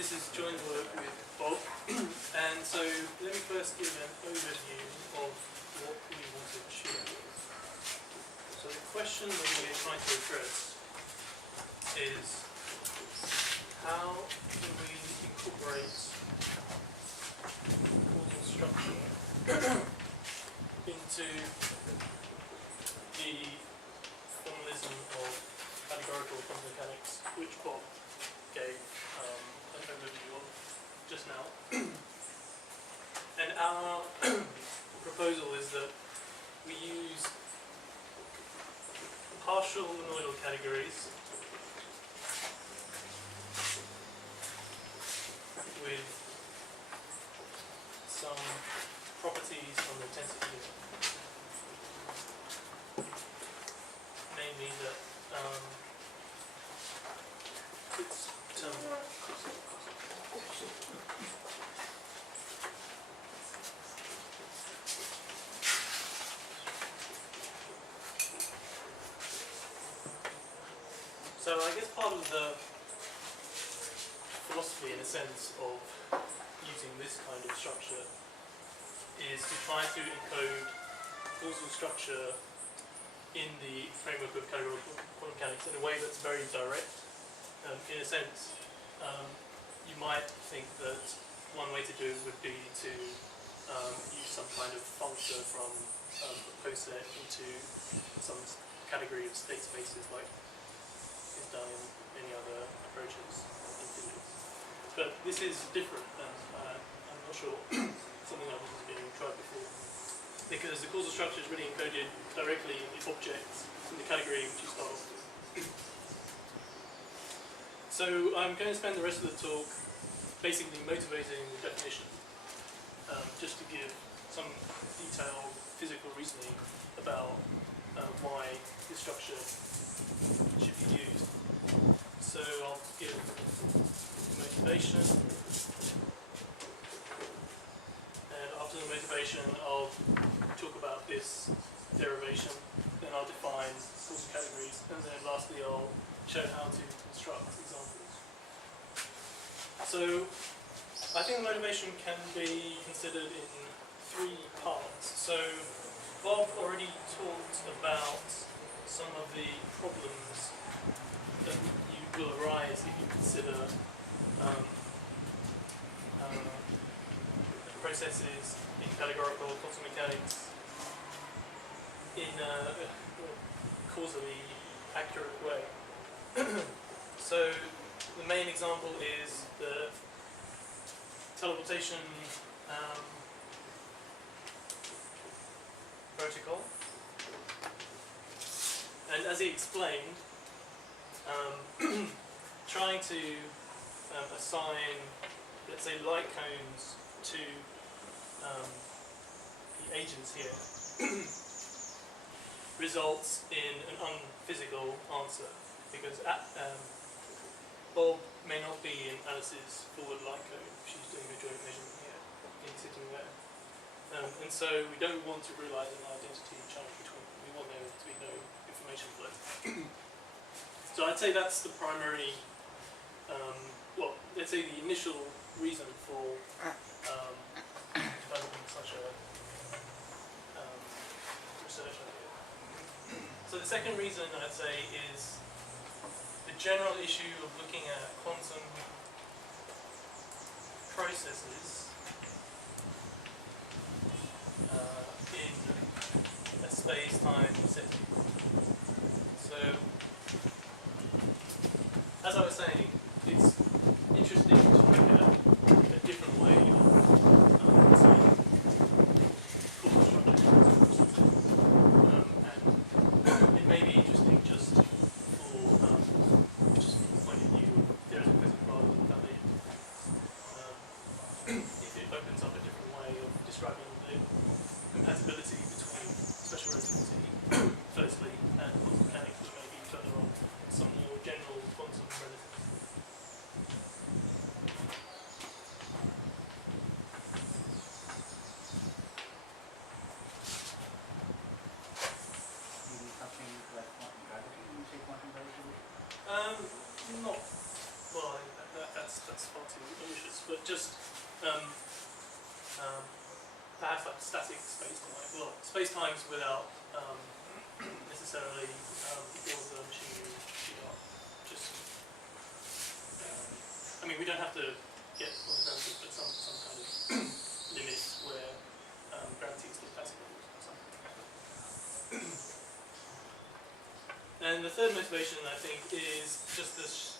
this is joint work with Bob, and so let me first give an overview of what we want to achieve. So the question that we're trying to address is how can we incorporate causal structure into the formalism of categorical quantum mechanics, which Bob gave an overview of just now. And our proposal is that we use partial monoidal categories with some properties on the tensor field, namely that it's so I guess part of the philosophy, in a sense, of using this kind of structure is to try to encode causal structure in the framework of categorical quantum mechanics in a way that's very direct. In a sense, you might think that one way to do it would be to use some kind of functor from a poset into some category of state spaces like is done in many other approaches in physics. But this is different, and I'm not sure something like this has been tried before, because the causal structure is really encoded directly in the object in the category which you start off with. So I'm going to spend the rest of the talk basically motivating the definition, just to give some detailed physical reasoning about why this structure should be used. So I'll give motivation, and after the motivation I'll talk about this derivation, then I'll define causal categories, and then lastly I'll show how to construct examples. So I think the motivation can be considered in three parts. So Bob already talked about some of the problems that will arise if you consider processes in categorical quantum mechanics in a causally accurate way. So the main example is the teleportation protocol, and as he explained, trying to assign, let's say, light cones to the agents here results in an unphysical answer, because Bob may not be in Alice's forward light cone if she's doing a joint measurement here, he's sitting there. And so we don't want to realise an identity channel between them. We want there to be no information flow. So I'd say that's the primary, well, let's say the initial reason for developing such a research idea. So the second reason I'd say is the general issue of looking at quantum processes in a space-time setting. So, as I was saying, it's interesting to look at a different way of designing causal structures, and it may be interesting just for just from the point of view of theoretical physics rather than foundation, if it opens up a different way of describing the compatibility between special relativity, firstly, and quantum mechanics, but maybe further on some more general quantum relativism. Something like quantum gravity when you say quantum relativity? Not, well, that's far too ambitious. But just perhaps like static space-time. Well, space-times without necessarily all the machinery are just. I mean, we don't have to get on the gravity, but some kind of limit where gravity is still classical or something like that. And the third motivation, I think, is just this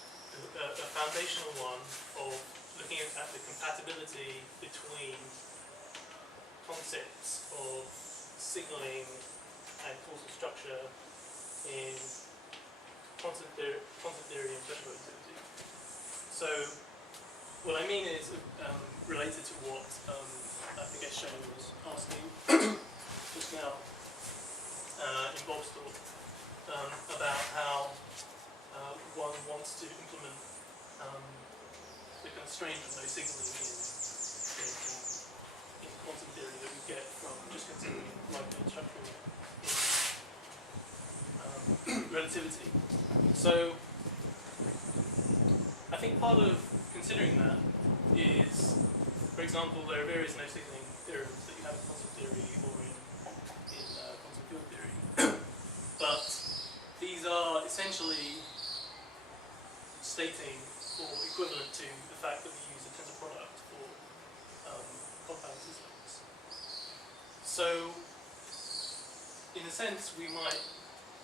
a foundational one of looking at the compatibility between concepts of signaling and causal structure in quantum theory and special relativity. So, what I mean is related to what I think Shane was asking just now in Bob's talk about how one wants to implement the kind of strange and no signaling in quantum theory that we get from just considering molecular structural relativity. So, I think part of considering that is, for example, there are various no signaling theorems that you have in quantum theory or in quantum field theory, but these are essentially stating or equivalent to the fact that we use a tensor product for compound systems. So, in a sense, we might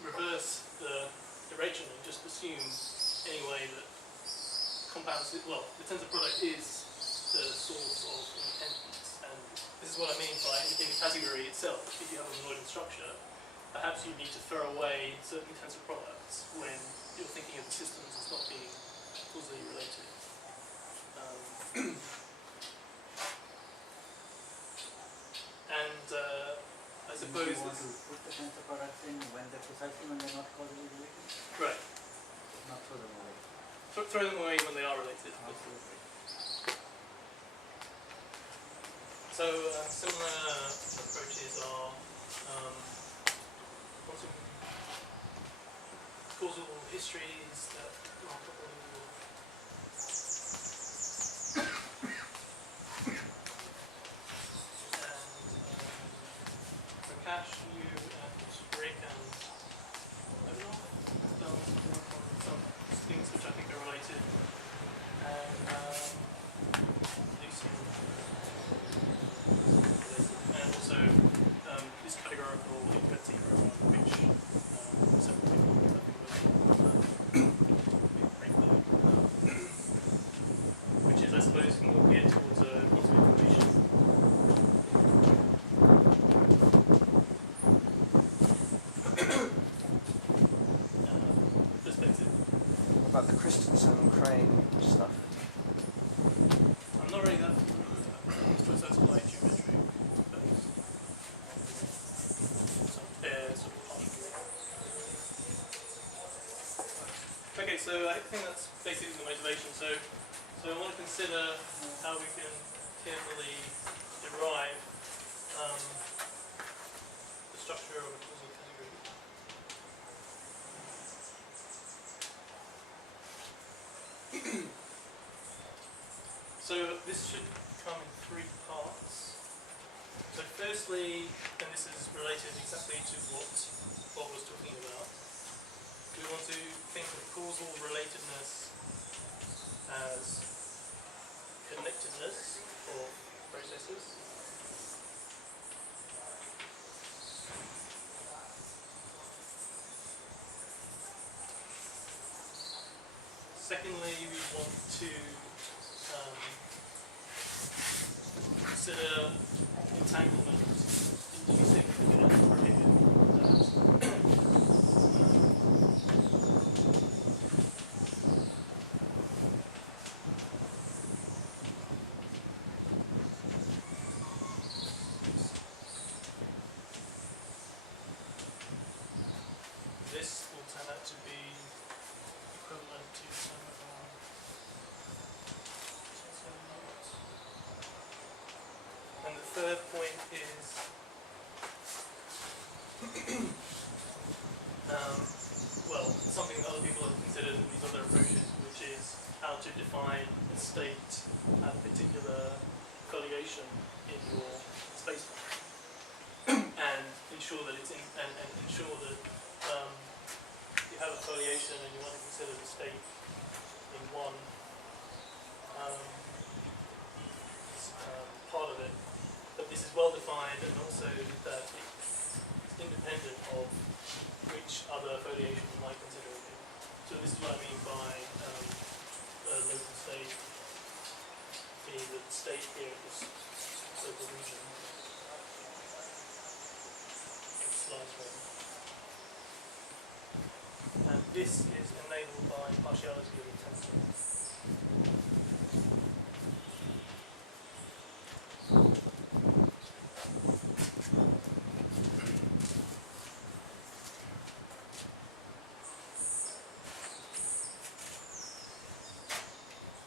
reverse the direction and just assume anyway that compounds, well, the tensor product is the source of independence, and this is what I mean by in the category itself. If you have a monoidal structure, perhaps you need to throw away certain tensor products when you're thinking of the systems as not being causally related. And I suppose you want to put the tensor products in precisely when they're not causally related? Right. Not throw them away. Throw them away when they are related. Absolutely. So similar approaches are quantum causal histories that are probably and Prakash, you and Rick and Olaf have done some work on some things which I think are related, and Lucy and also this categorical inverting program, which several people which is, I suppose, more geared towards quantum information. Perspective. What about the Christensen Crane stuff? I'm not really that familiar with that. I suppose that's quite geometric based. Some bare sort of partial. Okay, so I think that's basically the motivation. So I want to consider how we can carefully derive the structure of a causal category. So this should come in three parts. So firstly, and this is related exactly to what Bob was talking about, we want to think of causal relatedness as connectedness of processes. Secondly, we want to consider entanglement inducing behavior. This will turn out to be equivalent to some of our and the third point is define a state at a particular foliation in your space and ensure that it's and ensure that you have a foliation and you want to consider the state in one part of it, but this is well defined and also that it's independent of which other foliation you might consider it in. So this is what I mean by a local state being the state here of this local region. And this is enabled by partiality of the tensor.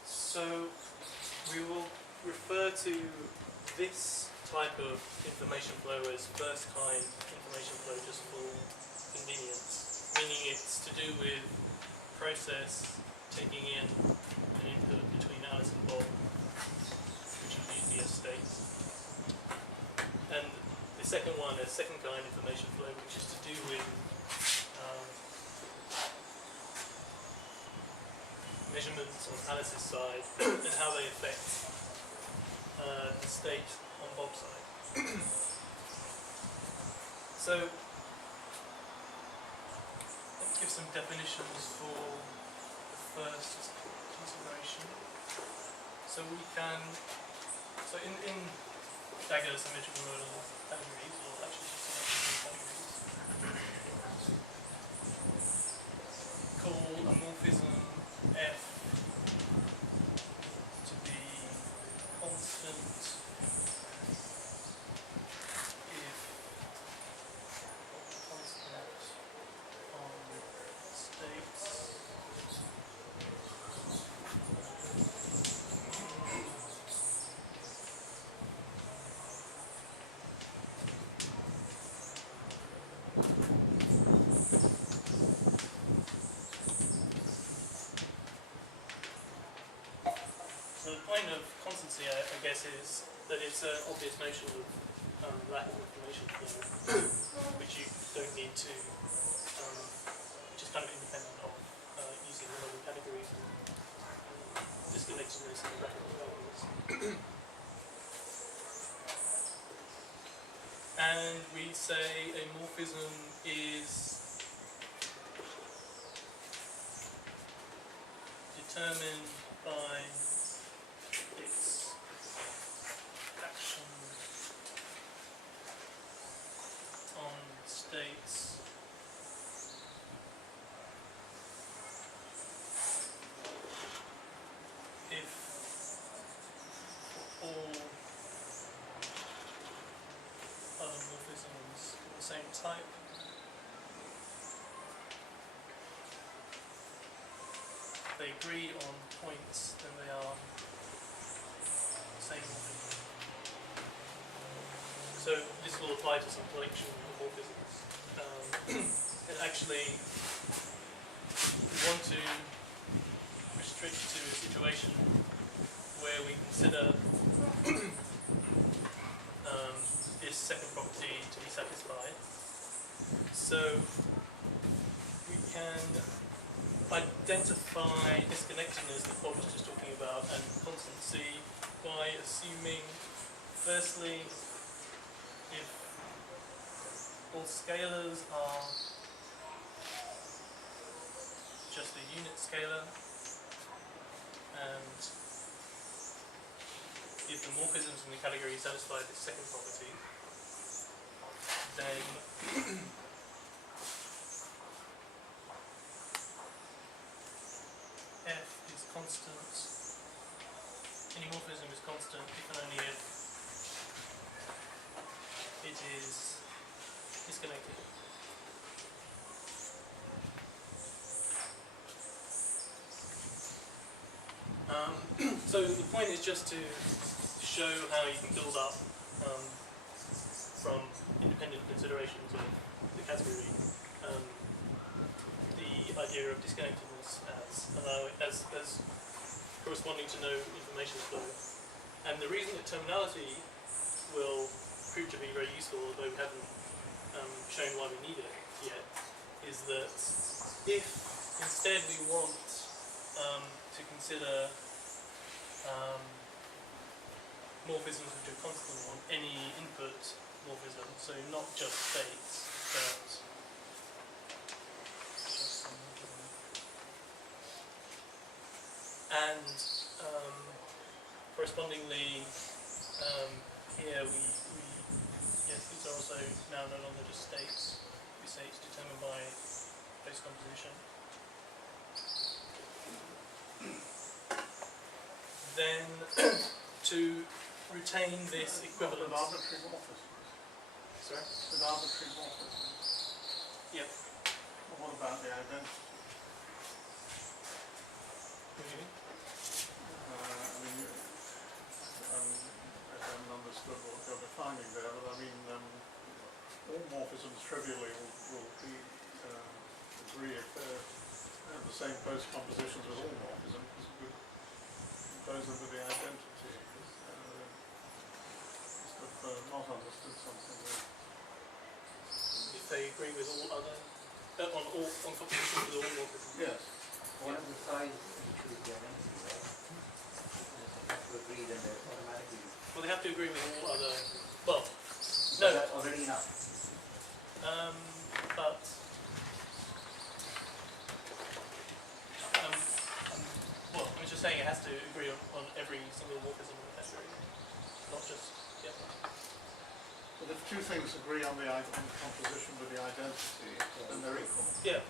So we will refer to this type of information flow as first kind information flow just for convenience, meaning it's to do with process taking in an input between Alice and Bob, which would usually be a state. And the second one, a second kind information flow, which is to do with measurements on Alice's side and how they affect the state on Bob's side. So let's give some definitions for the first consideration. So we can, so in dagger symmetrical modal categories, or actually symmetrical categories, call a morphism F to be constant if constant on states So the point of constancy, I guess, is that it's an obvious notion of lack of information flow, which you don't need to, which is kind of independent of using the model categories and disconnectedness and graphical values. And we say a morphism is determined by its action on states if all other morphisms of the same type they agree on points, then they are the same morphism. So this will apply to some collection of morphisms. And actually, we want to restrict to a situation where we consider this second property to be satisfied. So we can identify disconnectedness that Bob was just talking about and constancy by assuming, firstly, if all scalars are just a unit scalar, and if the morphisms in the category satisfy this second property, then F is constant, any morphism is constant if and only if it is disconnected. So the point is just to show how you can build up from independent considerations of the category the idea of disconnectedness as corresponding to no information flow. And the reason that terminality will prove to be very useful, although we haven't shown why we need it yet, is that if instead we want to consider morphisms which are constant on any input morphism, so not just states, but and correspondingly here we yes, these are also now no longer just states. We say it's determined by base composition. Then to retain this equivalence. With arbitrary morphisms. Sorry? With arbitrary morphisms. Yep. Well, what about the identity? What do you mean? I mean, I haven't understood what you're defining there, but I mean, all morphisms trivially will be agree if they're the same post compositions as all morphisms, because we compose them with the identity. Not understood something there. If they agree with all other on compositions with all morphisms. Yes. One of the size issues the identity, right? They have to agree, then they're automatically. Well, they have to agree with all other. Well, So no. that's already enough. But well, I'm just saying it has to agree on every single morphism in the category, not just yeah. But if two things agree on the composition with the identity, then they're equal. Yeah.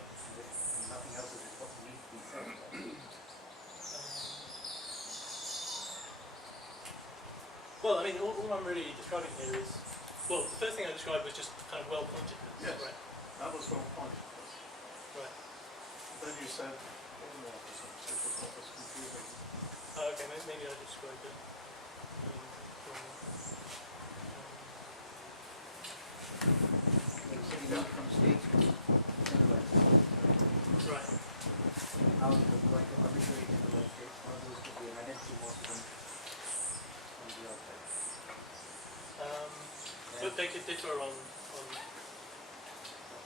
Nothing else is what needs to be said. Well, I mean, all I'm really describing here is, well, the first thing I described was just kind of well-pointedness, Yes. right? That was well pointed. Right. Then you said all morphisms, which was not as confusing. Oh, okay, maybe I described it. wrong. From states to interval. Right. Now we're going to arbitrary interval states. One of those could be an identity morphism on the outside. But they could differ on That's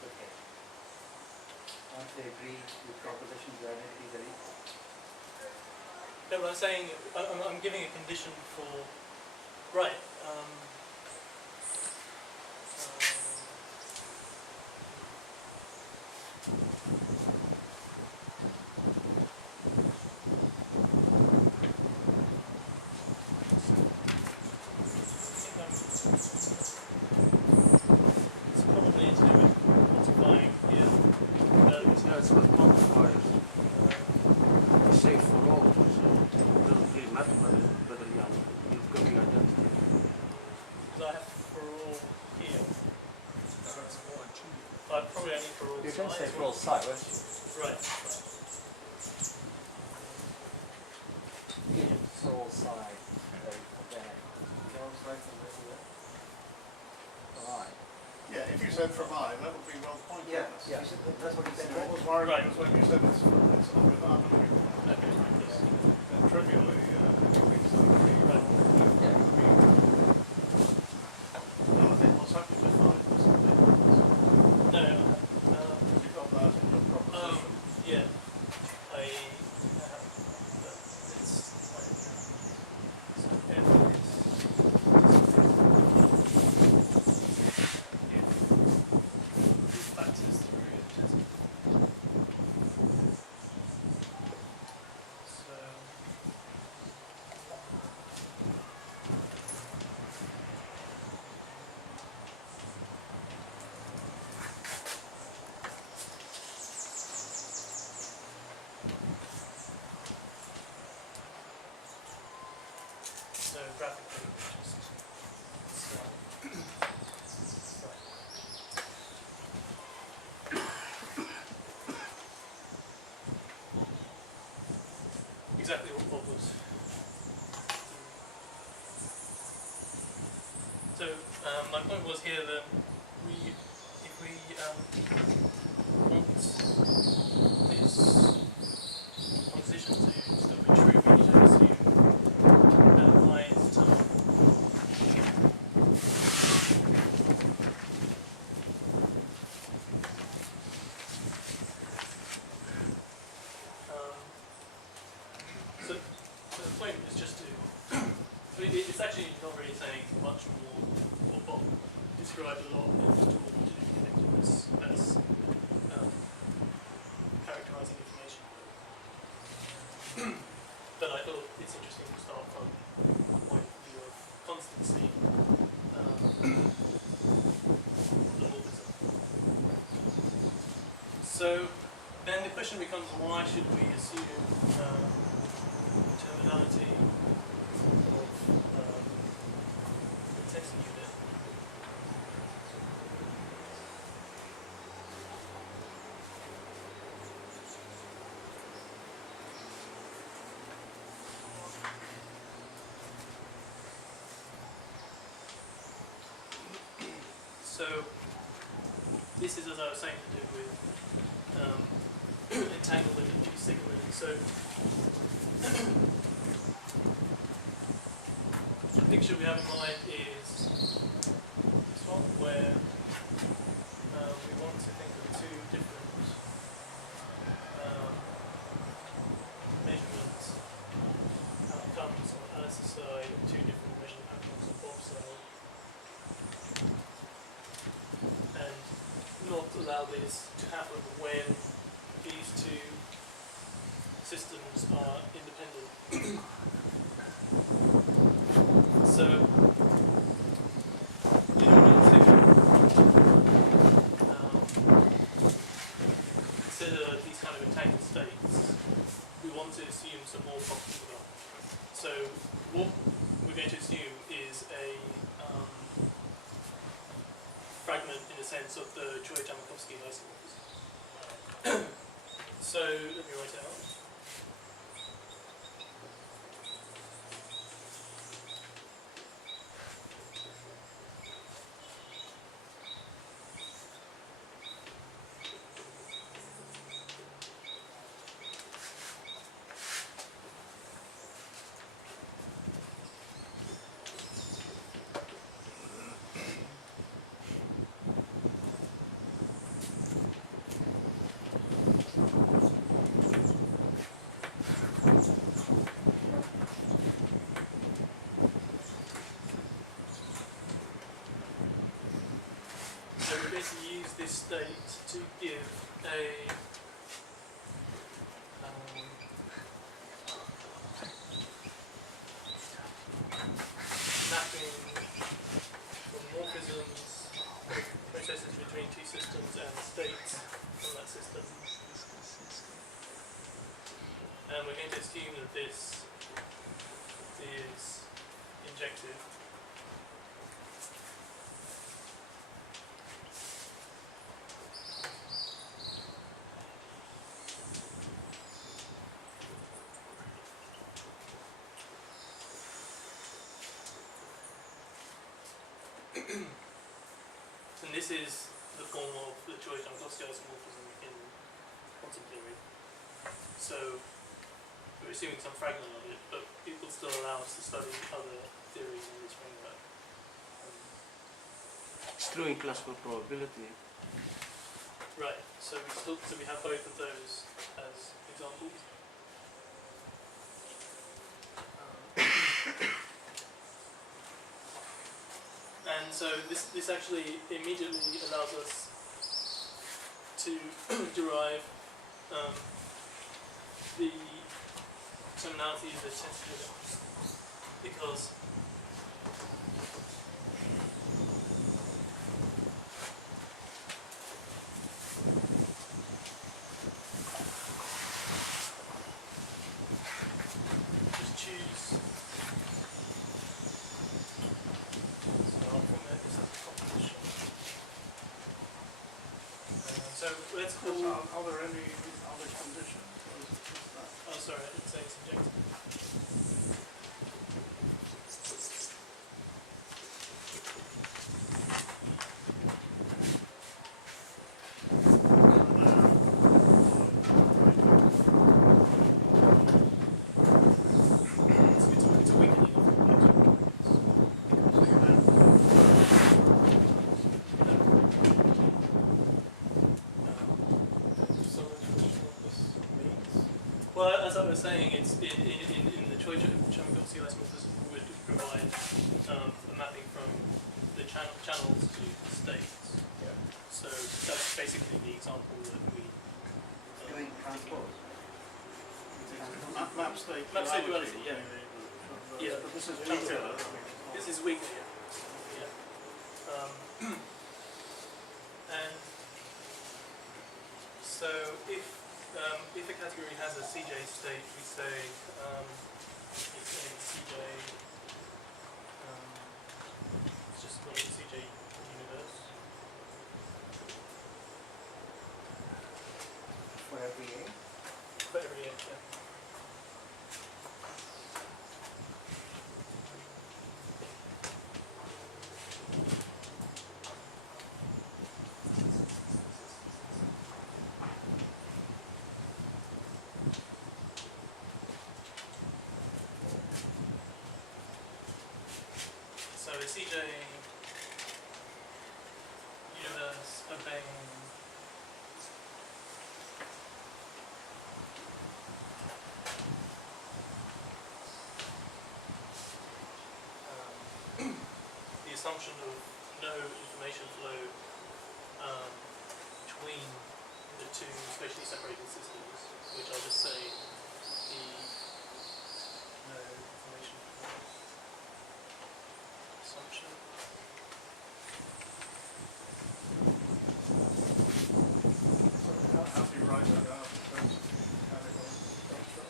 okay. Once they agree with propositions, the identities are equal. no, but I'm saying I'm giving a condition for right. It's probably to do with quantifying here. Yeah, it's with quantifiers. Safe for all, so it doesn't really matter whether you've got the identity. Because I have for all here. I probably only for all You can psi say as for well. all psi, won't you? Right. Yeah, for all psi. There you go. Right. Yeah, if you said from I, that would be well pointed. Yeah, Yeah. you said, that's what you said. What Right? was worrying Right. was when you said it's with arbitrary. Okay. Yes. Then trivially, anything's agree. Right. Yeah. No, I think what's happened with five or something. No. You got that in your proposition. Yeah. I have, but it's like it's okay. These factors through it. So. So graphically, just so, right. Exactly what Bob was. So my point was here that if we want this composition to still be true, we need to point is just to, I mean, it's actually not really saying much more. What Bob described a lot in the tool to do connectedness as characterizing information. But I thought it's interesting to start from the point of view of constancy, the morphism. So then the question becomes, why should we assume terminality of the text unit? So this is, as I was saying, to do with entanglement and designaling. So the picture we have in mind is this one, where we want to think of two different measurements outcomes on Alice's side, two different measurement outcomes on Bob's side, and not allow this to happen when these two systems are independent. So, in order to consider these kind of entangled states, we want to assume some more properties about them. So, what we're going to assume is a fragment, in a sense, of the Choi-Jamakowski isomorphism. So, let me write it out. So we're going to use this state to give a mapping from morphisms, processes between two systems, and states from that system. And we're going to assume that this is injective. And this is the form of the Choi-Jamakowski isomorphism in quantum theory. So we're assuming some fragment of it, but it will still allow us to study other theories in this framework. It's true in classical probability. Right. So we have both of those as examples. And so this actually immediately allows us to derive the terminality of the test unit, because just choose. So let's call. Are there any other conditions? Or is it just that? Oh, sorry, I didn't say it's injected. It's a weakening of the Well, as I was saying, it's in the Chamical sea ice morphism would provide a mapping from the channels to states. Yeah. So that's basically the example that we Doing transpose. Map state Map state duality, duality, yeah. Yeah. But this is weaker. This is weaker, yeah. And so if a category has a CJ state, we say it's a CJ. It's just called a CJ universe. For every A. For every edge, yeah. So a CJ universe obeying the assumption of no information flow between the two spatially separated systems, which I'll just say the no information flow assumption. How do you write that out in terms of category structure?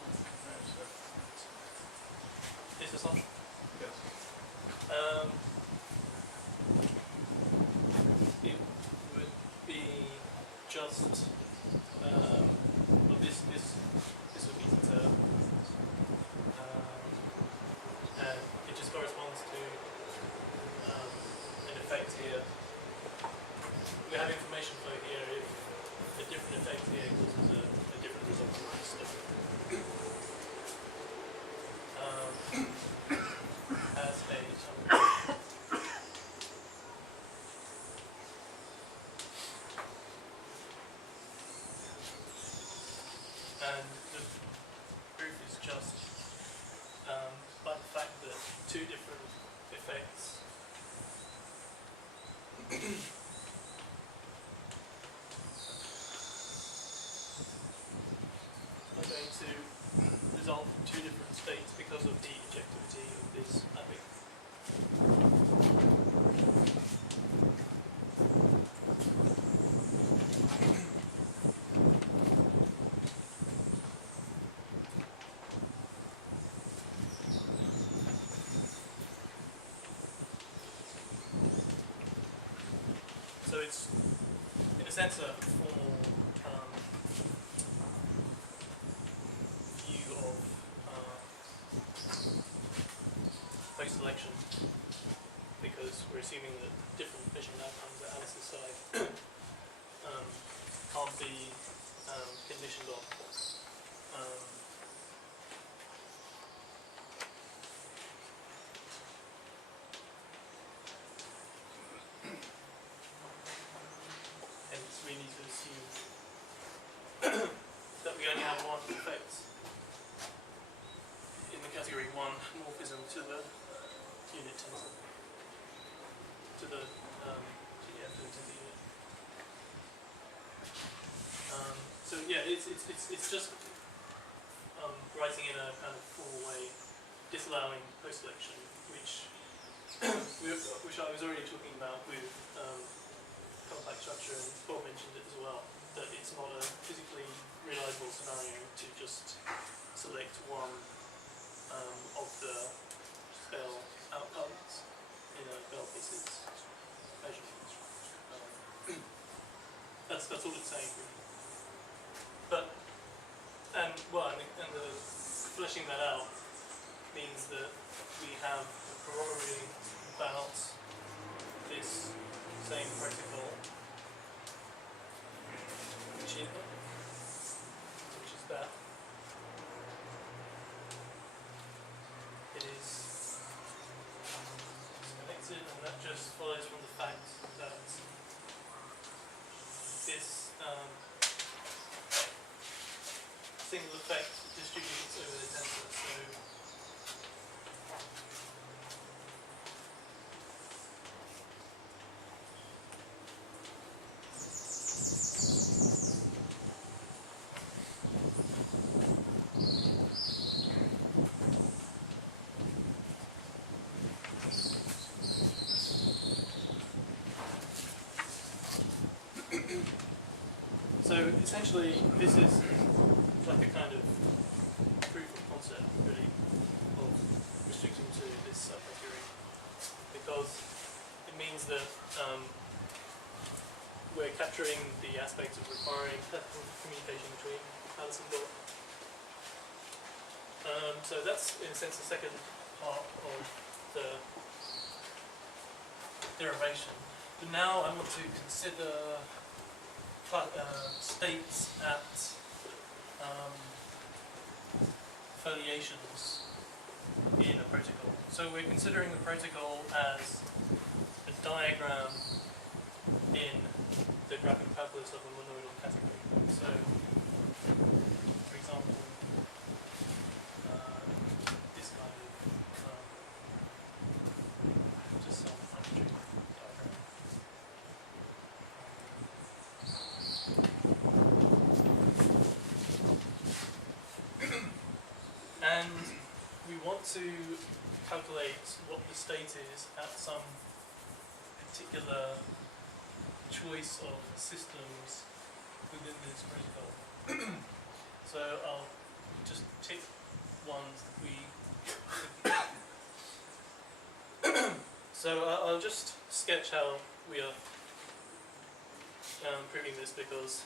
This assumption. Yes. It would be just well, this would be determined, and it just corresponds to an effect here. We have information flow here. If a different effect here causes a different result in the system. As a and the proof is just by the fact that two different effects are going to result in two different states because of the ejectivity of this mapping. So it's, in a sense, a formal view of post-selection, because we're assuming that different vision outcomes at Alice's side can't be conditioned on hence we need to assume that we only have one effect in the category 1 morphism to the unit tensor, to the unit. So yeah, it's just writing in a kind of formal way, disallowing post-selection, which which I was already talking about with compact structure, and Bob mentioned it as well, that it's not a physically realizable scenario to just select one of the spell outcomes in a Bell-Basis measurement. That's all it's saying, really. But and the fleshing that out means that we have a priori about this same protocol, which is that it is connected, and that just follows from the fact that this single effect distributes over the tensor. So So essentially, this is like a kind of proof of concept, really, of restricting to this criteria, because it means that we're capturing the aspects of requiring communication between Alice and Dot. So that's, in a sense, the second part of the derivation. But now I want to consider states at foliations in a protocol. So we're considering the protocol as a diagram in the graphic calculus of a monoidal category. So, for example, this kind of just some arbitrary diagram. And we want to calculate what the state is at some particular choice of systems within this protocol. So I'll just tick ones that we so I'll just sketch how we are proving this, because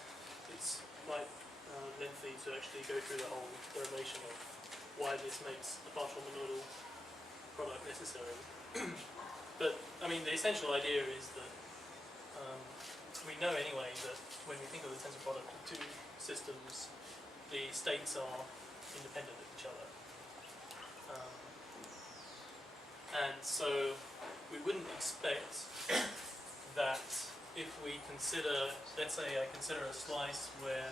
it's quite lengthy to actually go through the whole derivation of why this makes a partial monoidal product necessary. But I mean, the essential idea is that we know anyway that when we think of the tensor product of two systems, the states are independent of each other. And so we wouldn't expect that if we consider, let's say I consider a slice where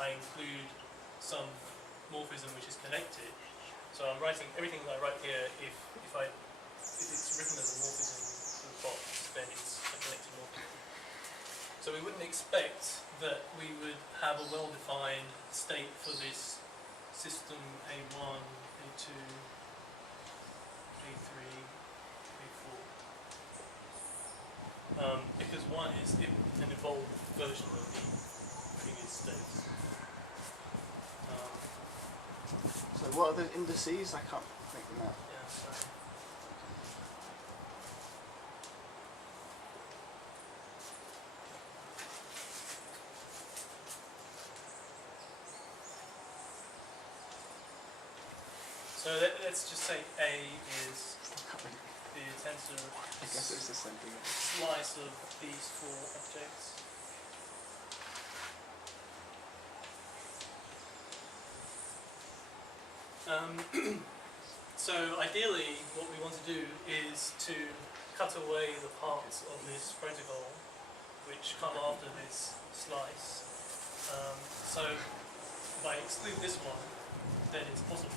I include some morphism which is connected. So I'm writing everything that I write here, if it's written as a morphism in the box, then it's a connected morphism. So we wouldn't expect that we would have a well-defined state for this system A1, A2, A3, A4. Because one is an evolved version of the previous state. So what are the indices? I can't make them out. Yeah, sorry. So let's just say A is the tensor I guess it's the same thing. slice of these four objects. So ideally what we want to do is to cut away the parts of this protocol which come after this slice. So if I exclude this one, then it's possible.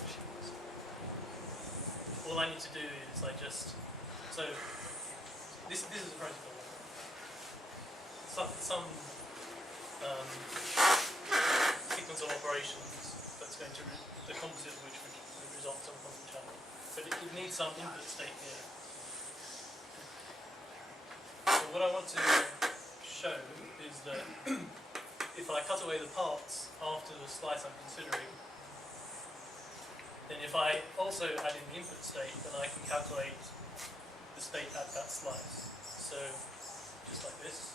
All I need to do is I just, so this is a protocol. Some sequence of operations that's going to, the composite of which would result in some constant channel. But it needs some input state here. So what I want to show is that if I cut away the parts after the slice I'm considering, then if I also add in the input state, then I can calculate the state at that slice. So, just like this.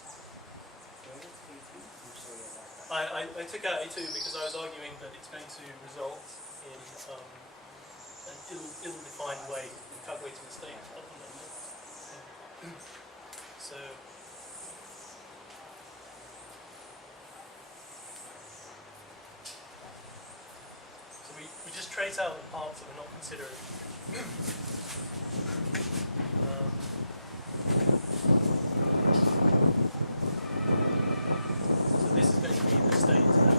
I took out A2 because I was arguing that it's going to result in an ill-defined way of calculating the state up and down. So we just trace out the parts that we're not considering. So this is going to be the state at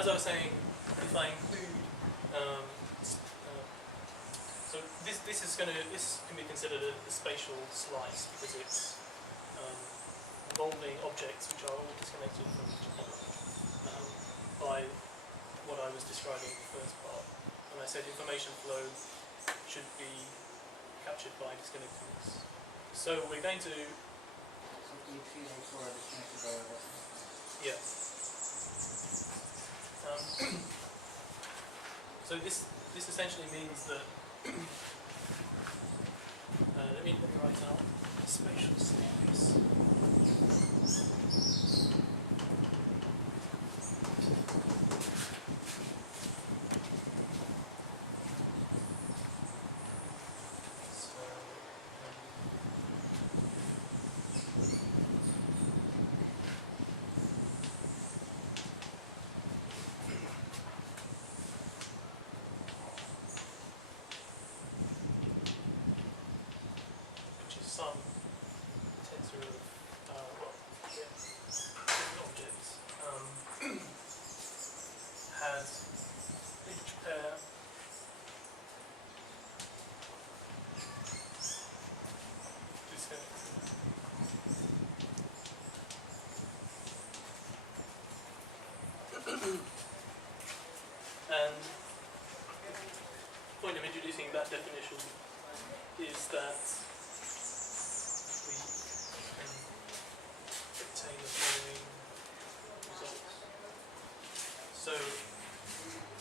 as I was saying, if I include, so this can be considered a spatial slice because it's involving objects which are all disconnected from each other by what I was describing in the first part. And I said information flow should be captured by disconnectedness. So we're going to, So E3 and E4 are disconnected by a reference. yeah. So this essentially means that let me write out spatial states. Some tensor of different objects has each pair disconnected. And the point of introducing that definition is that we can obtain the following results. So,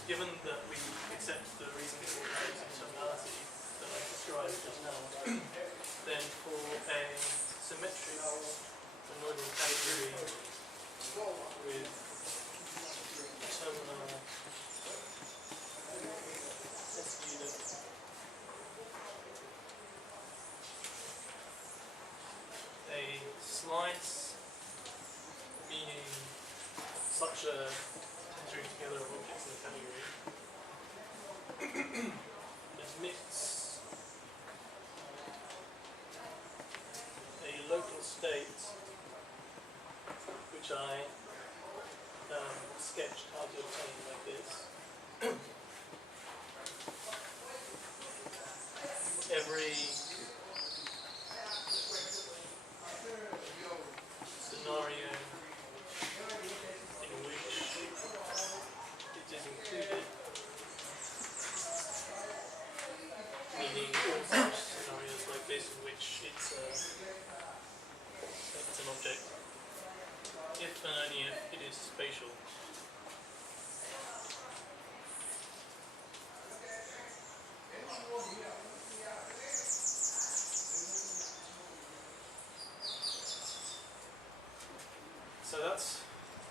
given that we accept the reason for using terminology that I described just now, then for a symmetric monoidal category with terminal S unit a slice meaning such a tensor together of objects in the category admits a local state which I sketched how to obtain like this. Every scenario in which it is included, meaning all such scenarios like this in which it's an object, if and only if it is spatial. So that's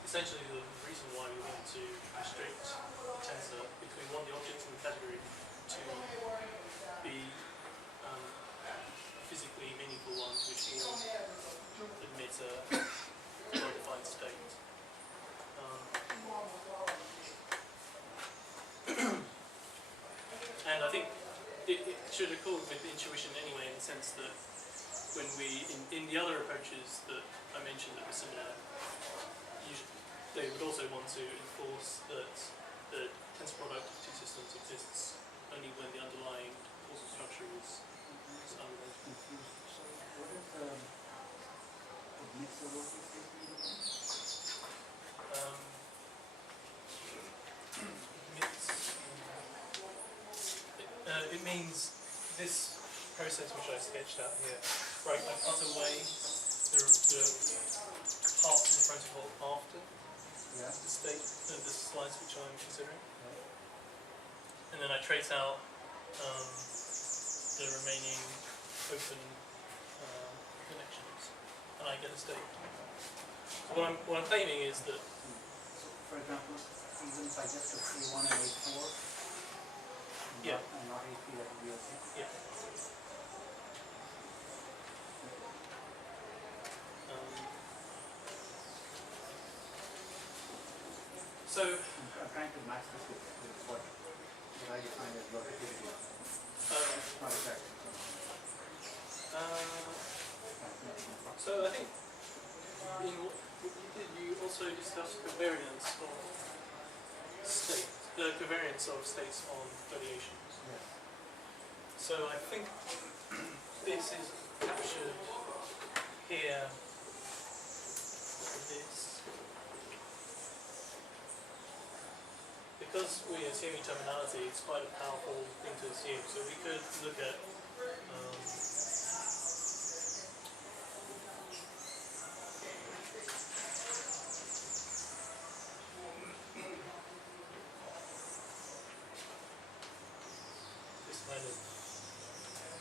essentially the reason why we want to restrict the tensor between the objects in the category to be physically meaningful ones which will admit a well-defined state. And I think it should accord with intuition anyway, in the sense that when we, in the other approaches that I mentioned that were similar, they would also want to enforce that the tensor product of two systems exists only when the underlying causal structure is unrelated. So what is admits a local state mean? It means this process which I sketched out here, right? I cut away the parts of the protocol after Yeah. the state of the slice which I'm considering, and then I trace out the remaining open connections, and I get a state. So what I'm claiming is that, So for example, even if I just took A1 and A4 Yeah. and not A3, that would be okay. yeah. So I'm trying to match this with what I define as locativity. Not exactly. so I think in what you did, you also discussed covariance of state, the covariance of states on variations. Yes. So I think this is captured here this. Because we're assuming terminality, it's quite a powerful thing to assume. So we could look at this kind of,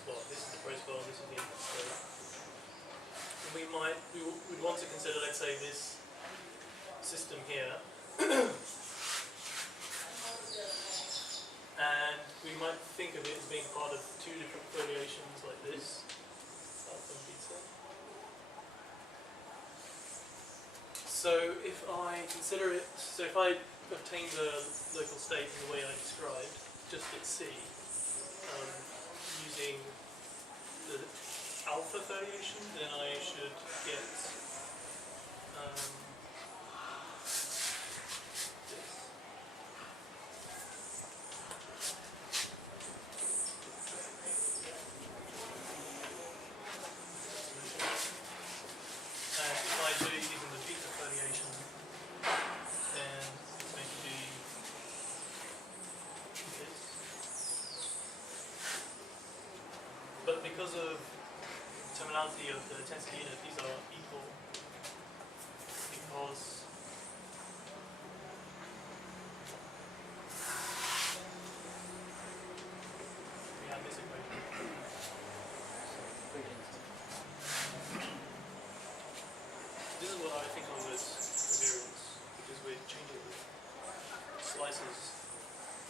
well, this is the protocol, this is the input state. And we'd want to consider, let's say, this system here. And we might think of it as being part of two different foliations like this, alpha and beta. So if I consider it, so if I obtain the local state in the way I described, just at C, using the alpha foliation, then I should get this. And if I do it using the beta foliation, then it's going to be this. But because of terminality of the tensor unit, these are equal because we have this equation. This is what I think of as covariance, because we're changing the slices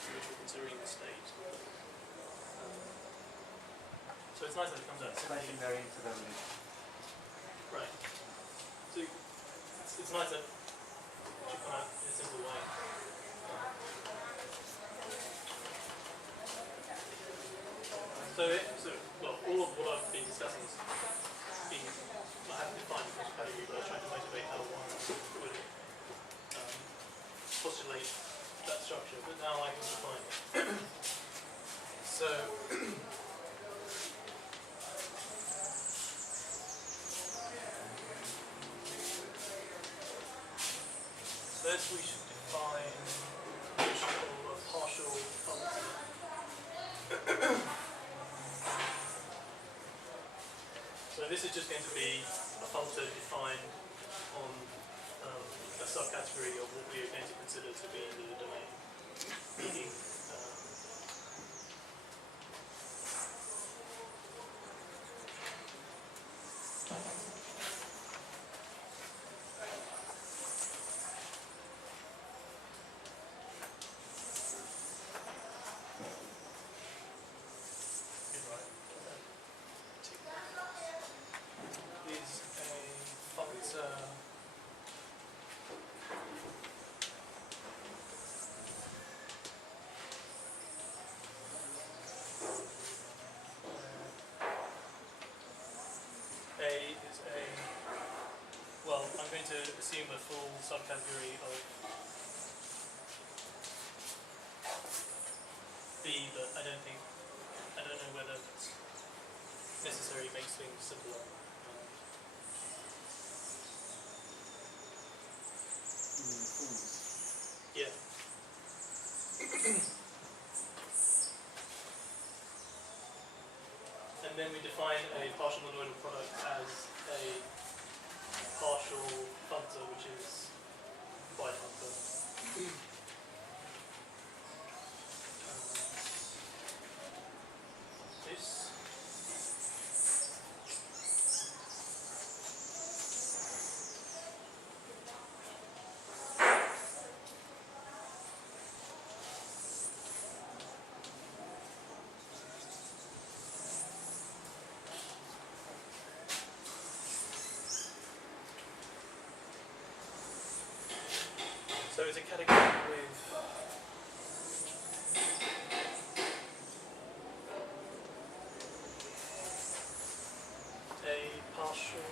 in which we're considering the state. So it's nice that it comes out simply. Slicing variance of evolution. Right. So it's nice that it should come out in a simple way. So well, all of what I've been discussing is being, I haven't defined the category, but I was trying to motivate how one would postulate that structure, but now I can define it. So first we should define what's called a partial function. So this is just going to be a functor defined on a subcategory of what we are going to consider to be in the domain. Meaning, is a functor A is a, well, I'm going to assume a full subcategory of B, but I don't know whether it's necessary, makes things simpler. Yeah. And then we define a partial monoidal product as a partial functor, which is bifunctor. This. So it's a category with a partial,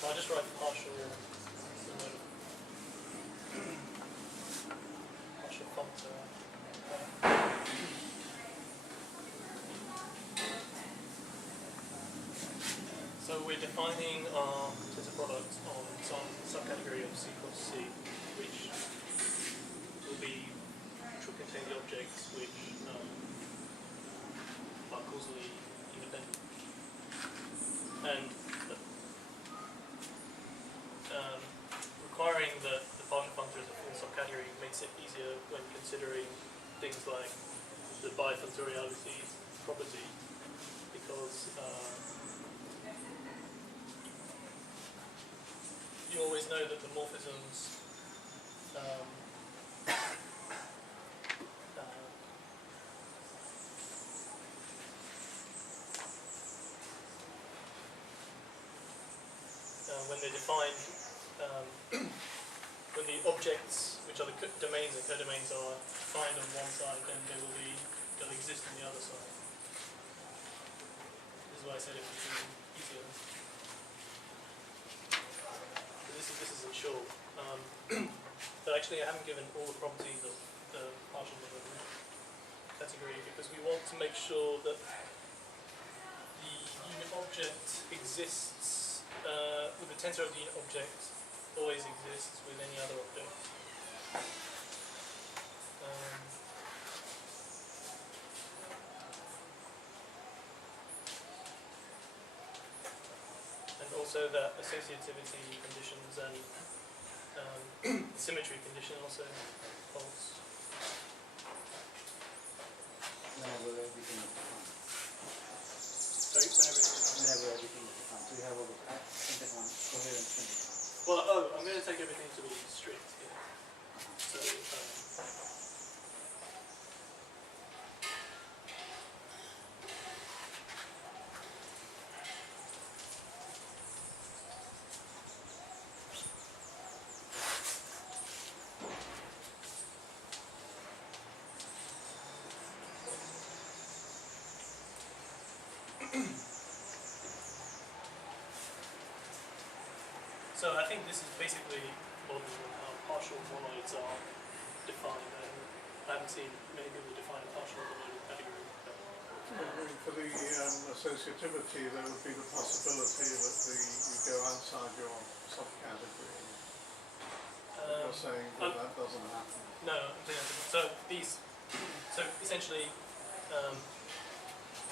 so I'll just write partial functor. So we're defining our tensor product on some subcategory of C cross C, which will contain the objects which are causally independent. And requiring that the partial functor is a full subcategory makes it easier when considering things like the bifunctoriality property, because you always know that the morphisms when they're defined, when the objects, which are the domains and codomains, are defined on one side, then they'll exist on the other side. This is why I said it was easier. So this is in short. But actually, I haven't given all the properties of the partial monoid category, because we want to make sure that the unit object exists with the tensor of the unit object always exists with any other object. And also that associativity conditions and symmetry condition also holds. Whenever everything is defined. Sorry, Whenever everything is defined. So you have all the syntagma, coherent syntagma. well, I'm going to take everything to be strict here. So, so I think this is basically modeling how partial monoids are defined. I haven't seen many people define a partial monoid category. For the associativity, there would be the possibility that you go outside your subcategory. You're saying that doesn't happen. No, I'm saying so so essentially,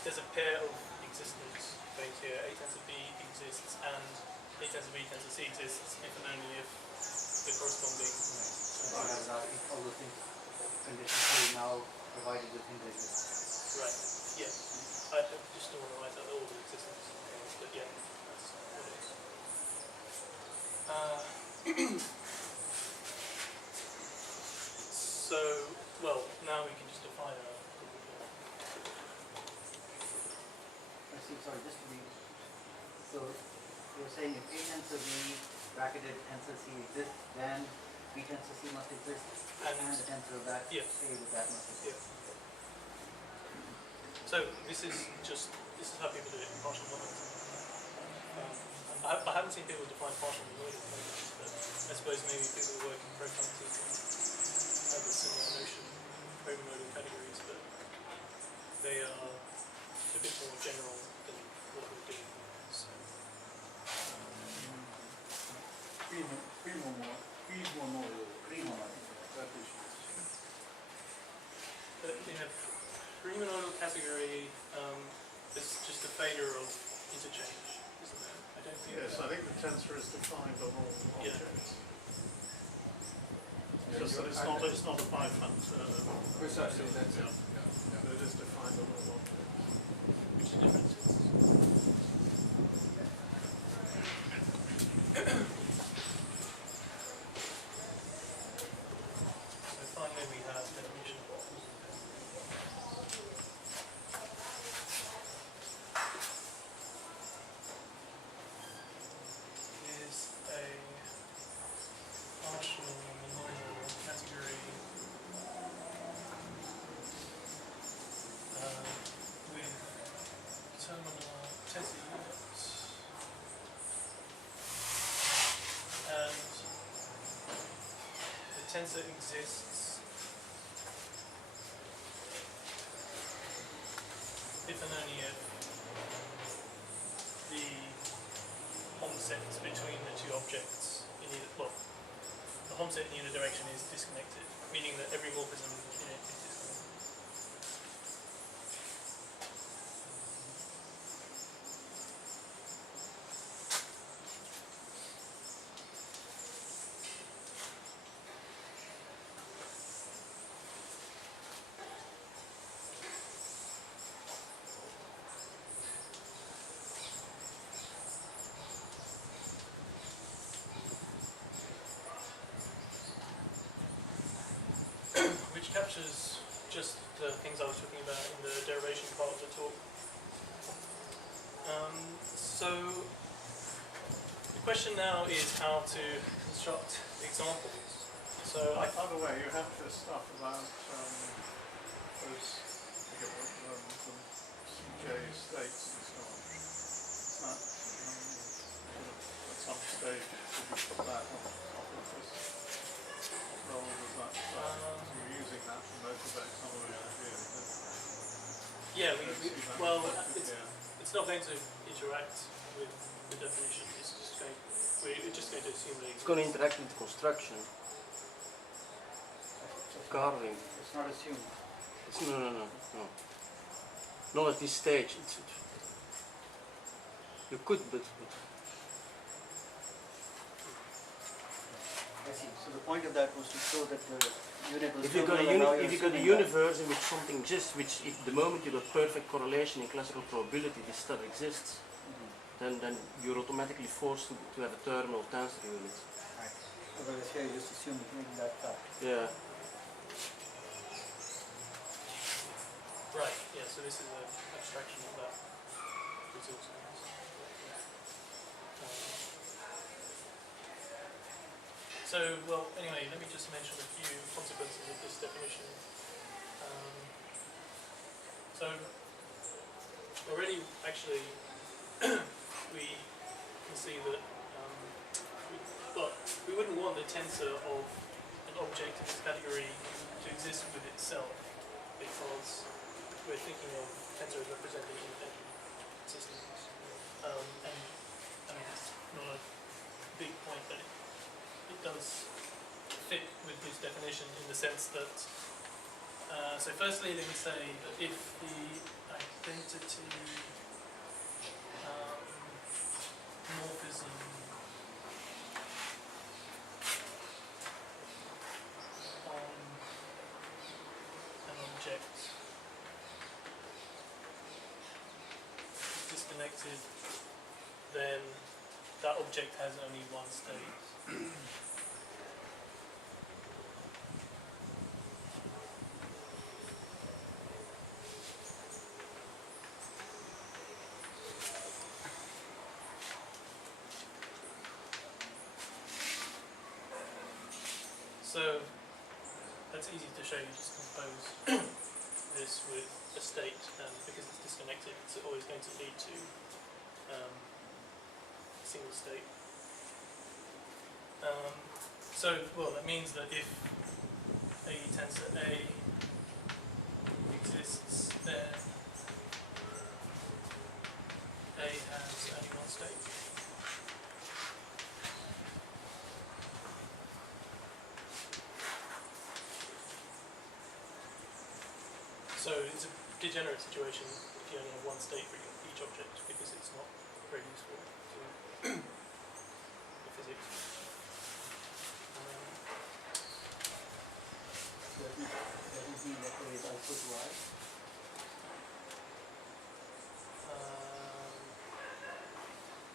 there's a pair of existence things here. A tensor B exists and A tensor B tensor C exists if and only if the corresponding. So you have now all those things, conditions will now provided the things that exist. Right. Yeah. I just don't want to write out all the existence things, but yeah, that's what it is. So, well, now we can just define a. Sorry, just to be, so you're saying if A tensor B bracketed tensor C exists, then B tensor C must exist, and the tensor of that Yeah. A with that must exist. Yeah. So this is how people do it in partial monoids. I haven't seen people define partial monoids, but I suppose maybe people who work in profunctors have a similar notion of promonoidal categories, but they are a bit more general than what we're doing. So, but in a premonoidal category, it's just a failure of interchange, isn't there? I don't think. Yes, I think the tensor is defined on all Yeah. objects. Just that it's not a bifunctor. Precisely, that's it. But it is defined on all objects. Which the difference is. So finally we have definition. Is a partial monoidal category with terminal tensor units and the tensor exists if and only if the homosets between the two objects in either, well, the homoset in either direction is disconnected, meaning that every morphism in it is disconnected. Which captures just the things I was talking about in the derivation part of the talk. So the question now is how to construct examples. So By the way, you have this stuff about those the CJ states and so on. That, at some stage, should you put that on top of this? Role was that you're using that to motivate some of the ideas. yeah, well, Yeah. it's not going to interact with the definition. It's just going. We're just going to assume that It's going to interact with the construction, carving. It's not assumed. It's, no. Not at this stage. You could, but I see. So the point of that was to show that the unit will if still you got a allow you if you got a assuming that. universe in which something exists, which if the moment you got perfect correlation in classical probability, this stuff exists, Mhm. then you're automatically forced to have a terminal tensor unit. Right. Otherwise here you just assume making that fact. Yeah. right. Yeah. So this is an abstraction of that result. So, well, anyway, let me just mention a few consequences of this definition. So, already, actually, we can see that, we wouldn't want the tensor of an object in this category to exist with itself, because we're thinking of tensors representing independent systems. And I mean, it's not a big point, but it does fit with this definition in the sense that, so firstly let me say that if the identity morphism on an object is disconnected, then that object has only one state. So that's easy to show. You just compose this with a state, and because it's disconnected, it's always going to lead to a single state. So, well, that means that if a tensor A exists, then A has only one state. So it's a degenerate situation if you only have one state for each object, because it's not very useful to the physics. Doesn't mean that A is also to I.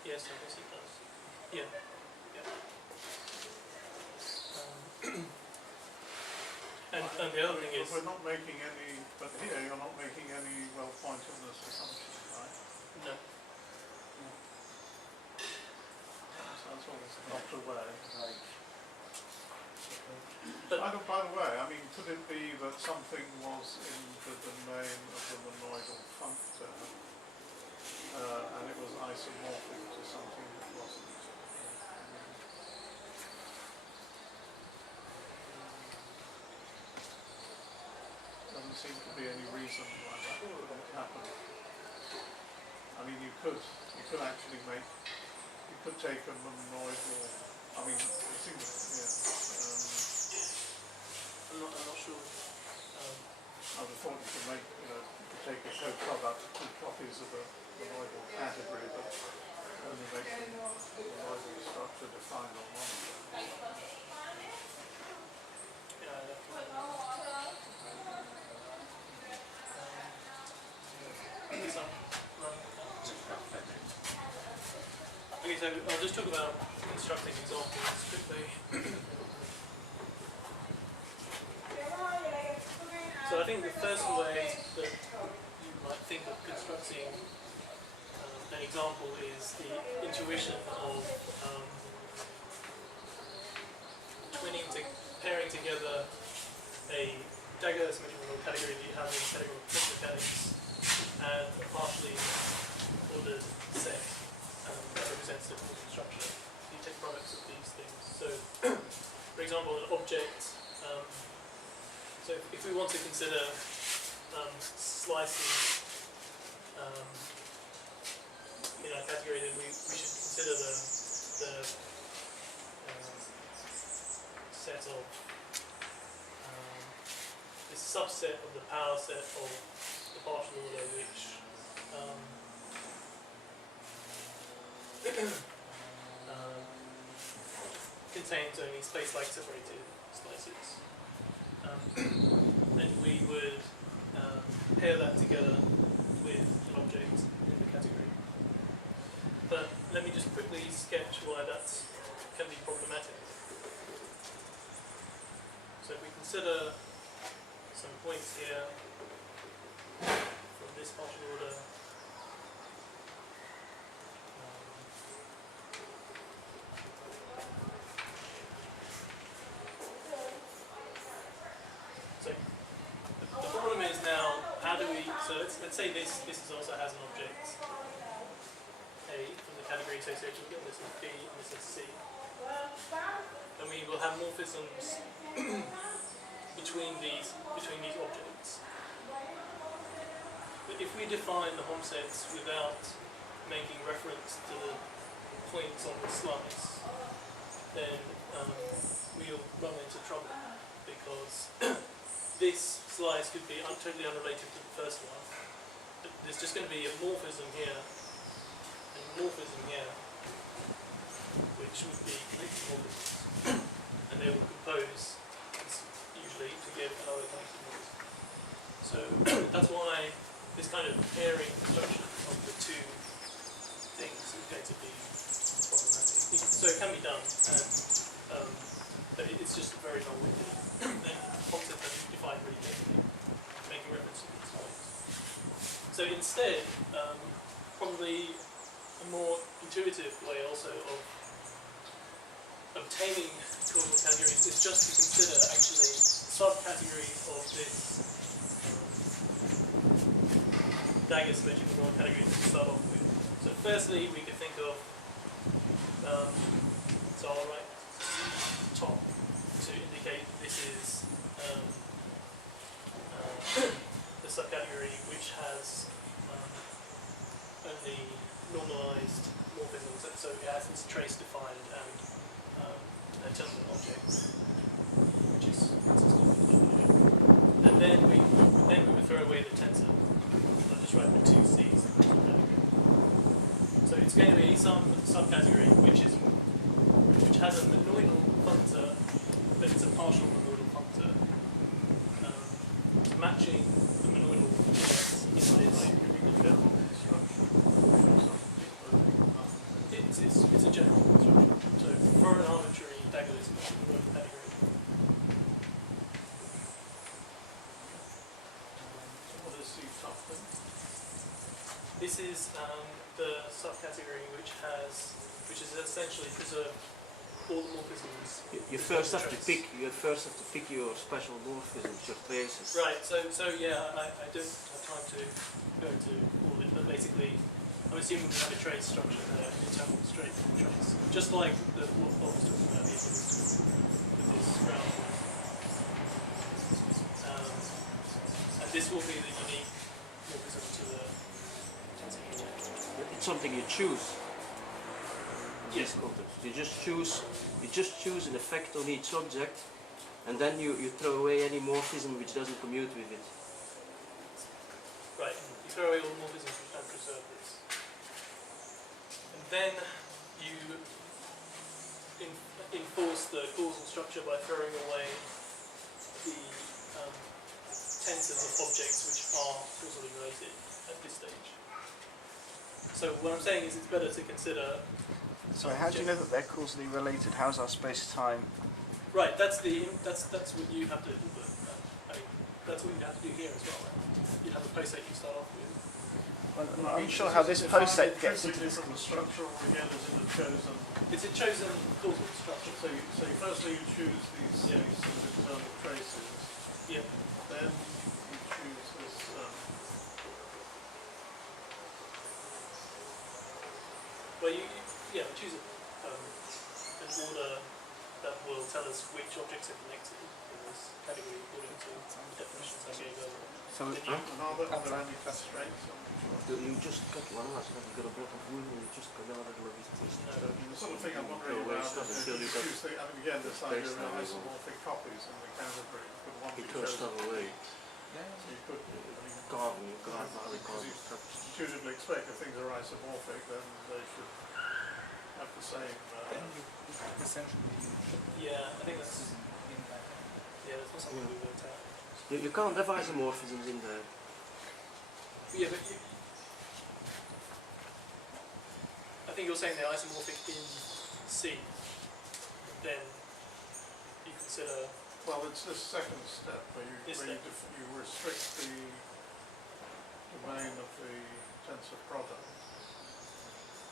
Yes, I guess it does. Yeah. And the other thing is, But we're not making any, but here you're not making any well-pointedness assumptions, right? no. So that's all knocked away. Right. But By the way, I mean, could it be that something was in the domain of the monoidal functor, and it was isomorphic to something that wasn't? Doesn't seem to be any reason why that couldn't happen. I mean, you could actually make, you could take a monoid or, I mean, it seems, I'm not sure. I would have thought you could make, you could take a code out to 2 copies of a monoidal category, but only make the monoidal structure defined on one of them. Okay, so I'll just talk about constructing examples quickly. So I think the first way that you might think of constructing an example is the intuition of pairing together a dagger symmetrical category that you have in category of mechanics and a partially ordered set that represents the causal structure. You take products of these things. So, for example, an object. So if we want to consider slicing in our category, then we should consider the set of this subset of the power set of the partial order, which contains only space-like separated slices. And we would pair that together with an object in the category. But let me just quickly sketch why that can be problematic. So if we consider some points here from this partial order, so the problem is now, how do we, so let's say this also has an object A from the category associated with it, this is B and this is C. And we will have morphisms between these objects. But if we define the Hom sets without making reference to the points on the slice, then we'll run into trouble, because this slice could be totally unrelated to the first one. But there's just going to be a morphism here and a morphism here, which would be connected morphisms, and they will compose usually to give another connected morphism. So that's why this kind of pairing construction of the two things is going to be problematic. So it can be done, and but it's just very long-winded. Then concept that you define really carefully, making reference to these points. So instead, probably a more intuitive way also of obtaining causal categories is just to consider actually subcategories of this dagger symmetrical categories to start off with. So firstly, we could think of, so I'll write top to indicate this is the subcategory which has only normalized morphisms, so it has this trace defined and a terminal object, which is consistent with the definition. And then we would throw away the tensor. I'll just write the two C's. So it's going to be some subcategory which has a monoidal functor, but it's a partial monoidal functor, matching the monoidal objects in this. It's a general construction. So for an arbitrary daggerless monoidal category. So what is the top thing? This is the subcategory which is essentially preserved all the morphisms. You first have to pick your special morphisms, your traces. Right. So yeah, I don't have time to go into all of it, but basically, I'm assuming we have a trace structure there, internal straight trace, just like the what Bob was talking about here with this ground. And this will be the unique morphism to the tensor unit. It's something you choose. this context. You just choose an effect on each object, and then you throw away any morphism which doesn't commute with it. Right, you throw away all the morphisms which don't preserve this. And then you enforce the causal structure by throwing away the tensors of objects which are causally related at this stage. So what I'm saying is it's better to consider... Sorry, how do you know that they're causally related? How's our space-time? Right, that's what you have to input. I mean, that's what you have to do here as well. Right? You have a poset you start off with. Well, I'm not sure how this poset gets into this. From the structure, or again, is it a chosen? It's a chosen causal structure. So firstly you choose these internal traces. Yeah. Then you choose this. Well, we choose an order that will tell us which objects are connected in this category according to the definitions I gave earlier. So, And are there any constraints on which one? You just cut one out, so you've got a block of wood and you just cut out a little bit. The sort of thing I'm wondering about is if you choose the, I mean again, this idea of isomorphic copies in the category, could one be You throw stuff chosen? away. So you could, I mean, Carve out the because you carve. intuitively expect if things are isomorphic, then they should have the same. Yeah, I think that's not something we worked out. You can't have isomorphisms in there. Yeah, but I think you're saying they're isomorphic in C. Then you consider. Well, it's this second step where you restrict the domain of the tensor product.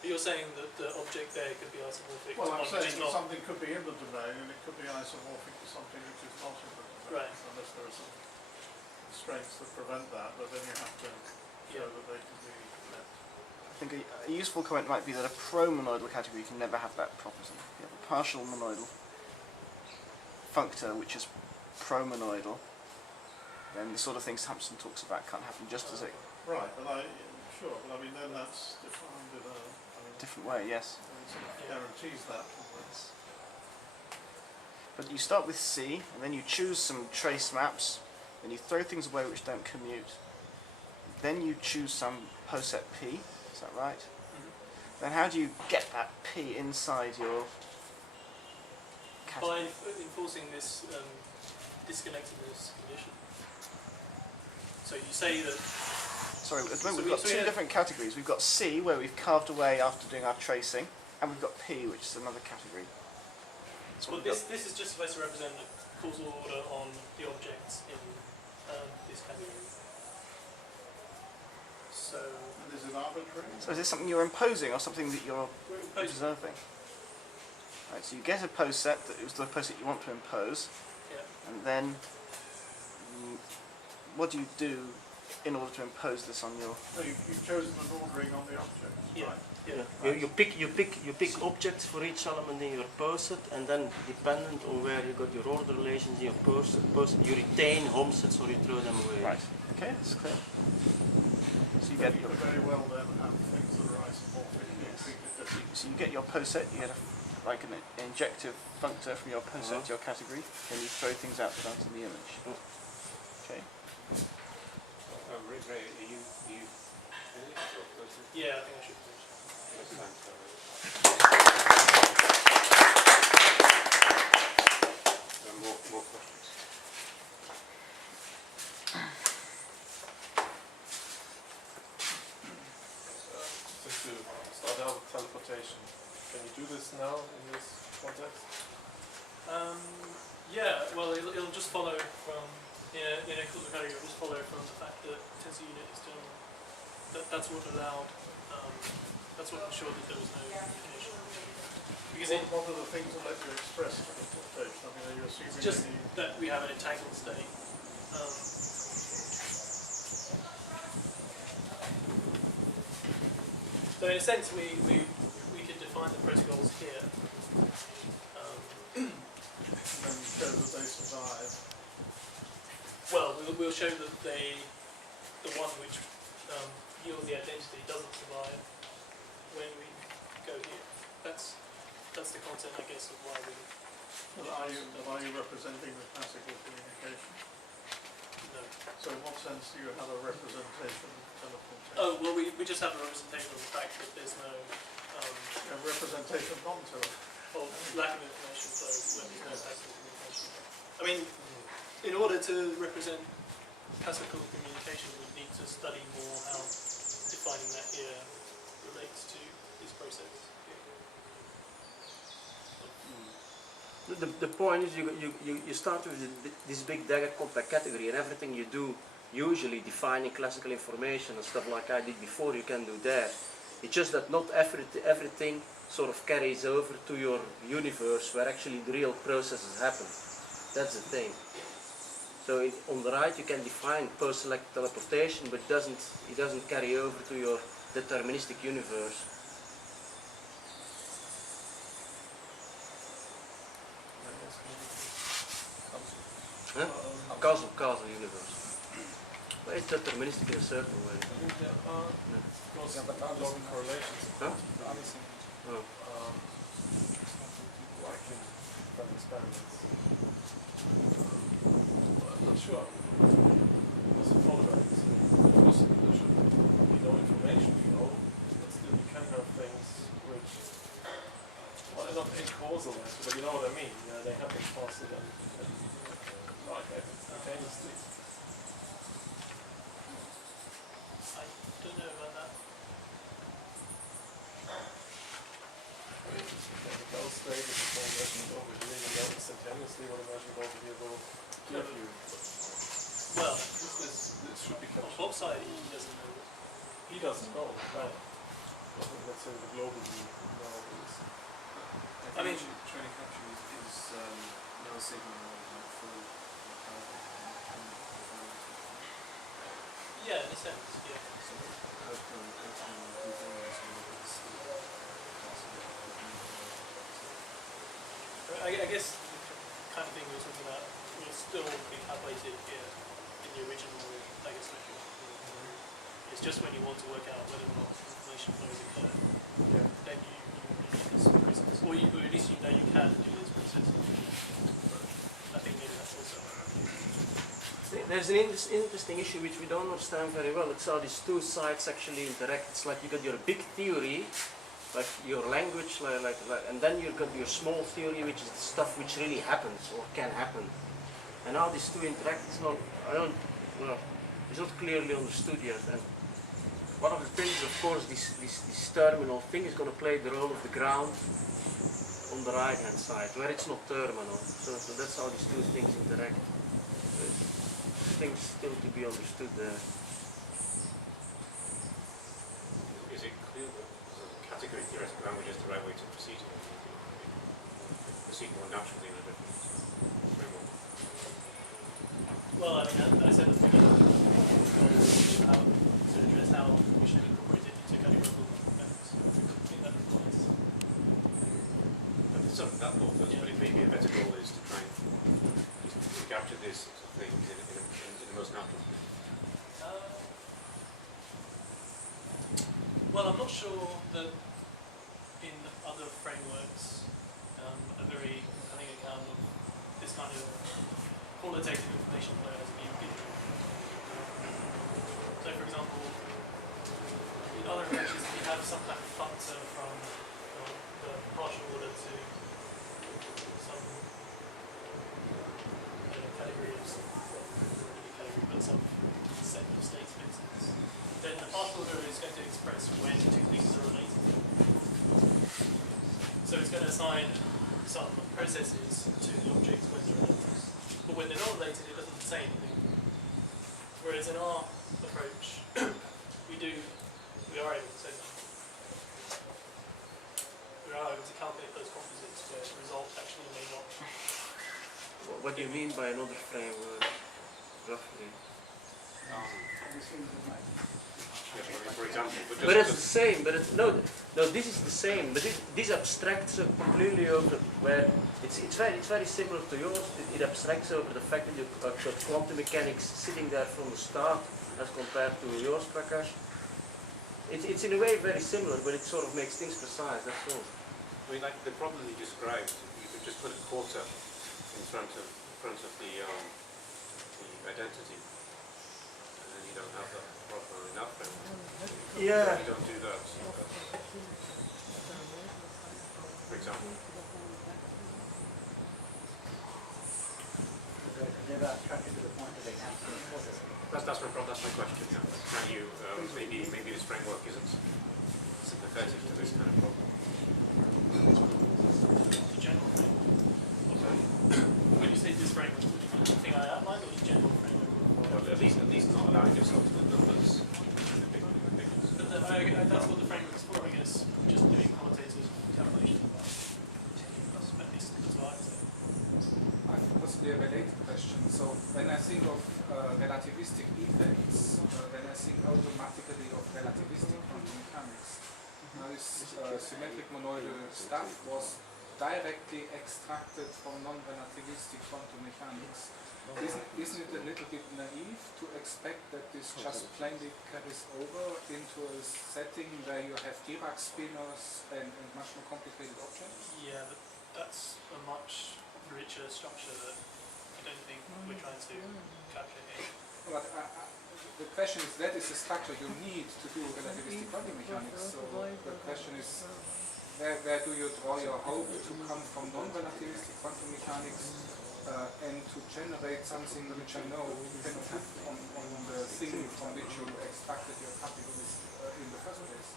But you're saying that the object there could be isomorphic Well, to I'm one which saying is that not. something could be in the domain and it could be isomorphic to something which is not in the domain, Right. unless there are some constraints that prevent that, but then you have to show that they can be met. I think a useful comment might be that a pro-monoidal category can never have that property. If you have a partial monoidal functor which is pro-monoidal, then the sort of things Hampson talks about can't happen just as a Right, but I mean then that's defined in a different way, yes. it guarantees that almost. But you start with C, and then you choose some trace maps, then you throw things away which don't commute. Then you choose some poset P, is that right? Mhm. Then how do you get that P inside your category? By enforcing this disconnectedness condition. So you say that. Sorry, at the moment So we've got we two have- different categories. We've got C, where we've carved away after doing our tracing, and we've got P, which is another category. So Well, we've got- this is just supposed to represent the causal order on the objects in this category. So And is it arbitrary? So is this something you're imposing or something that you're we're imposing. observing? Right, so you get a poset that is the poset you want to impose, Yeah. and then what do you do in order to impose this on your... So you've chosen an ordering on the object, Yeah. right? Yeah. You pick objects for each element in your poset, and then dependent on where you got your order relations in your poset, you retain home sets or you throw them away. Right, okay, that's clear. So you So get you your... could very well then have things that are isomorphic being treated differently. So you get your poset, you get like an injective functor from your poset to your category, then you throw things out onto the image. Okay. Ray, are you finished or close to? Yeah, I think I should finish. That's fine, more questions? Just to start out with teleportation, can you do this now in this context? Yeah, well, it'll just follow from in a causal category. It'll just follow from the fact that tensor unit is still that's what allowed. That's what ensured that there was no communication. Because What are the things that let you express teleportation? I mean, are you assuming it's just any... that we have an entangled state. So in a sense, we could define the protocols here. and then show that they survive? Well, we'll show that the one which yields the identity doesn't survive when we go here. that's the content, I guess, of why we. But are you representing the classical communication? No. So in what sense do you have a representation of teleportation? Oh well, we just have a representation of the fact that there's no A representation of non-teleportation. of lack of information, so when there's no classical communication. I mean, in order to represent classical communication, we need to study more how defining that here relates to this process. The point is you start with this big dagger compact category, and everything you do, usually defining classical information and stuff like I did before, you can do there. It's just that not everything sort of carries over to your universe where actually the real processes happen. That's the thing. So on the right you can define post-select teleportation, but it doesn't carry over to your deterministic universe. Huh? Causal universe. But it's deterministic in a certain way. There are long correlations. Huh? Oh. Like from experiments. I'm not sure. It doesn't follow that. Of course, there should be no information flow, but still you can have things which, well, not in causal answer, but you know what I mean. Yeah, they happen faster than like instantaneously. I don't know about that. I mean, the Bell state is the same measurement over here, you know instantaneously what a measurement over here will give you. Well, This should be on captured. Bob's side, he doesn't know. He doesn't know, right? But let's say the global view knows. I mean, training capture is no signal like full Yeah, in a sense, yeah. So how can do things with this I guess the kind of thing we were talking about will still be calculated here in the original Bellairs measure. It's just when you want to work out whether or not information flows occur, Yeah. then you need this process, or at least you know you can do this process. I think maybe that's also. There's an interesting issue which we don't understand very well. It's how these two sides actually interact. It's like you got your big theory, like your language, and then you got your small theory, which is the stuff which really happens or can happen. And how these two interact, it's not clearly understood yet. And one of the things, of course, this terminal thing is going to play the role of the ground on the right-hand side, where it's not terminal. So that's how these two things interact. Things still to be understood there. Is it clear that the category theoretic language is the right way to proceed? Proceed more naturally in a different framework. Well, I mean, I said at the beginning, how to address how we should incorporate it into categorical methods. I think that applies. But it's sort of that thought, but it may be a better goal is to try and capture this sort of things in the most natural way. Well, I'm not sure that in other frameworks a very compelling account of this kind of qualitative information flow has been given. So, for example, in other approaches, if you have some kind of functor from the partial order to some category of some set of states, for instance, then the partial order is going to express when two things are related. So it's going to assign some processes to the objects when they're related. But when they're not related, it doesn't say anything. Whereas in our approach, we are able to say something. We are able to calculate those composites where the result actually may not. What do you mean by another framework, roughly? For example, But it's the same. But no, this is the same. But this abstracts completely over where it's very similar to yours. It abstracts over the fact that you've got quantum mechanics sitting there from the start, as compared to yours, Prakash. It's in a way very similar, but it sort of makes things precise. That's all. I mean, like the problem you described, you could just put a quarter in front of the identity, and then you don't have that proper enough framework. Yeah. You don't do that. For example. They're abstracted to the point that they can't be enforced. That's my question. Yeah. Can you maybe this framework isn't sympathetic to this kind of problem? The general framework. Okay. When you say this framework, do you mean the thing I outlined, or the general framework? Well, at least not allowing yourself to put numbers in the big figures. But that's what the framework is for, I guess. Just doing qualitative calculations about at least that's what I would say. I have possibly a related question. So when I think of relativistic effects, then I think automatically of relativistic quantum mechanics. Now this symmetric monoidal stuff was directly extracted from non-relativistic quantum mechanics. Isn't it a little bit naive to expect that this just plainly carries over into a setting where you have Dirac spinors and much more complicated objects? Yeah, but that's a much richer structure that I don't think we're trying to capture here. But the question is, that is the structure you need to do relativistic quantum mechanics. So the question is, where do you draw your hope to come from non-relativistic quantum mechanics and to generate something which I know you cannot have on the thing from which you extracted your particles in the first place?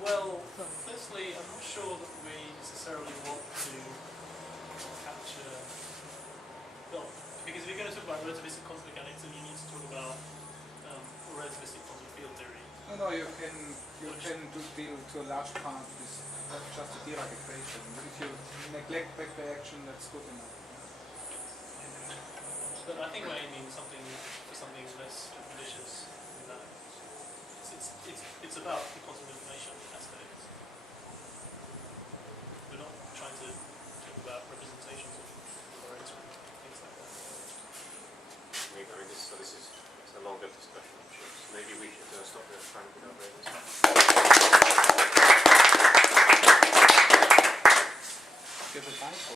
Well, firstly, I'm not sure that we necessarily want to capture, well, because if you're going to talk about relativistic quantum mechanics, then you need to talk about relativistic quantum field theory. No, you can deal to a large part with just a Dirac equation. If you neglect back reaction, that's good enough. But I think we're aiming something less ambitious than that. It's about the quantum information aspect. We're not trying to talk about representations of arrays or things like that. This is a longer discussion, I'm sure. So maybe we should stop there and try and put our brains.